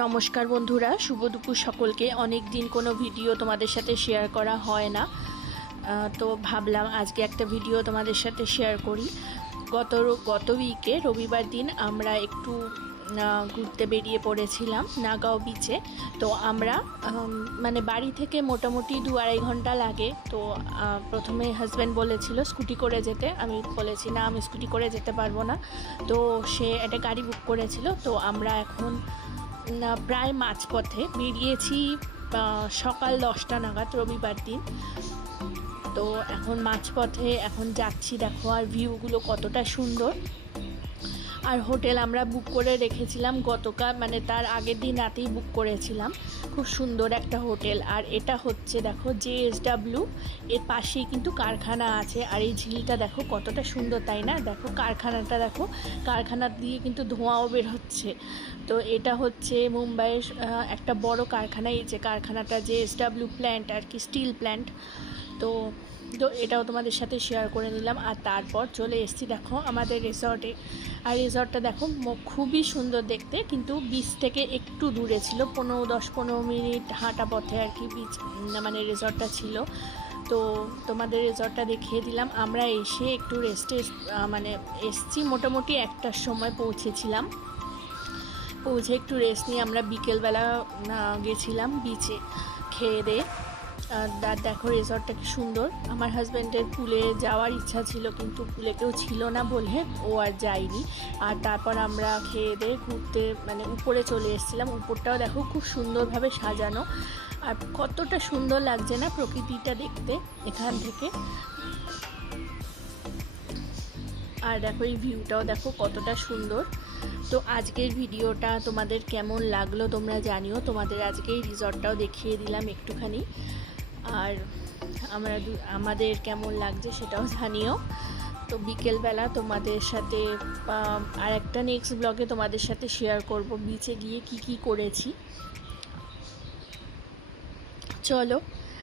নমস্কার বন্ধুরা, শুভ দুপুর সকলকে। অনেক দিন কোনো ভিডিও তোমাদের সাথে শেয়ার করা হয় না, তো ভাবলাম আজকে একটা ভিডিও তোমাদের সাথে শেয়ার করি। গত উইকে রবিবার দিন আমরা একটু ঘুরতে বেরিয়ে পড়েছিলাম নাগাঁও বিচে। তো আমরা মানে বাড়ি থেকে মোটামুটি 2-2.5 ঘন্টা লাগে। তো প্রথমে হাজব্যান্ড বলেছিল স্কুটি করে যেতে, আমি বলেছি না, আমি স্কুটি করে যেতে পারবো না। তো সে একটা গাড়ি বুক করেছিল। তো আমরা এখন প্রায় মাঝপথে বেরিয়েছি, সকাল 10টা নাগাদ রবিবার দিন। তো এখন মাঝপথে এখন যাচ্ছি, দেখো আর ভিউগুলো কতটা সুন্দর। আর হোটেল আমরা বুক করে রেখেছিলাম গতকাল, মানে তার আগের দিন রাতেই বুক করেছিলাম। খুব সুন্দর একটা হোটেল। আর এটা হচ্ছে দেখো JSW, এর পাশেই কিন্তু কারখানা আছে। আর এই ঝিলটা দেখো কতটা সুন্দর, তাই না? দেখো কারখানাটা, দেখো কারখানা দিয়ে কিন্তু ধোঁয়াও বের হচ্ছে। তো এটা হচ্ছে মুম্বাইয়ের একটা বড় কারখানা। এই যে কারখানাটা JSW প্ল্যান্ট আর কি, স্টিল প্ল্যান্ট। তো তো এটাও তোমাদের সাথে শেয়ার করে নিলাম। আর তারপর চলে এসেছি দেখো আমাদের রিসর্টে। আর রিসর্টটা দেখো খুবই সুন্দর দেখতে, কিন্তু বিচ থেকে একটু দূরে ছিল, 10-15 মিনিট হাঁটা পথে আর কি বিচ, মানে রিসর্টটা ছিল। তো তোমাদের রিসর্টটা দেখিয়ে দিলাম। আমরা এসে একটু রেস্টে মানে এসছি, মোটামুটি 1টার সময় পৌঁছে একটু রেস্ট নিয়ে আমরা বিকেলবেলা গেছিলাম বিচে খেয়ে দিয়ে। দেখো রিসর্টটা কি সুন্দর। আমার হাজব্যান্ডের পুলে যাওয়ার ইচ্ছা ছিল, কিন্তু পুলে কেউ ছিল না বলে ও আর যায়নি। আর তারপর আমরা খেয়ে দিয়ে ঘুরতে মানে উপরে চলে এসেছিলাম। উপরটাও দেখো খুব সুন্দরভাবে সাজানো, আর কতটা সুন্দর লাগছে না প্রকৃতিটা দেখতে এখান থেকে। আর দেখো এই ভিউটাও দেখো কতটা সুন্দর। তো আজকের ভিডিওটা তোমাদের কেমন লাগলো তোমরা জানিও। তোমাদের আজকে এই রিসর্টটাও দেখিয়ে দিলাম একটুখানি, আর আমাদের কেমন লাগছে সেটাও জানিও। তো বিকেলবেলা তোমাদের সাথে আর একটা নেক্সট ব্লগে তোমাদের সাথে শেয়ার করব বিচে গিয়ে কি করেছি। চলো।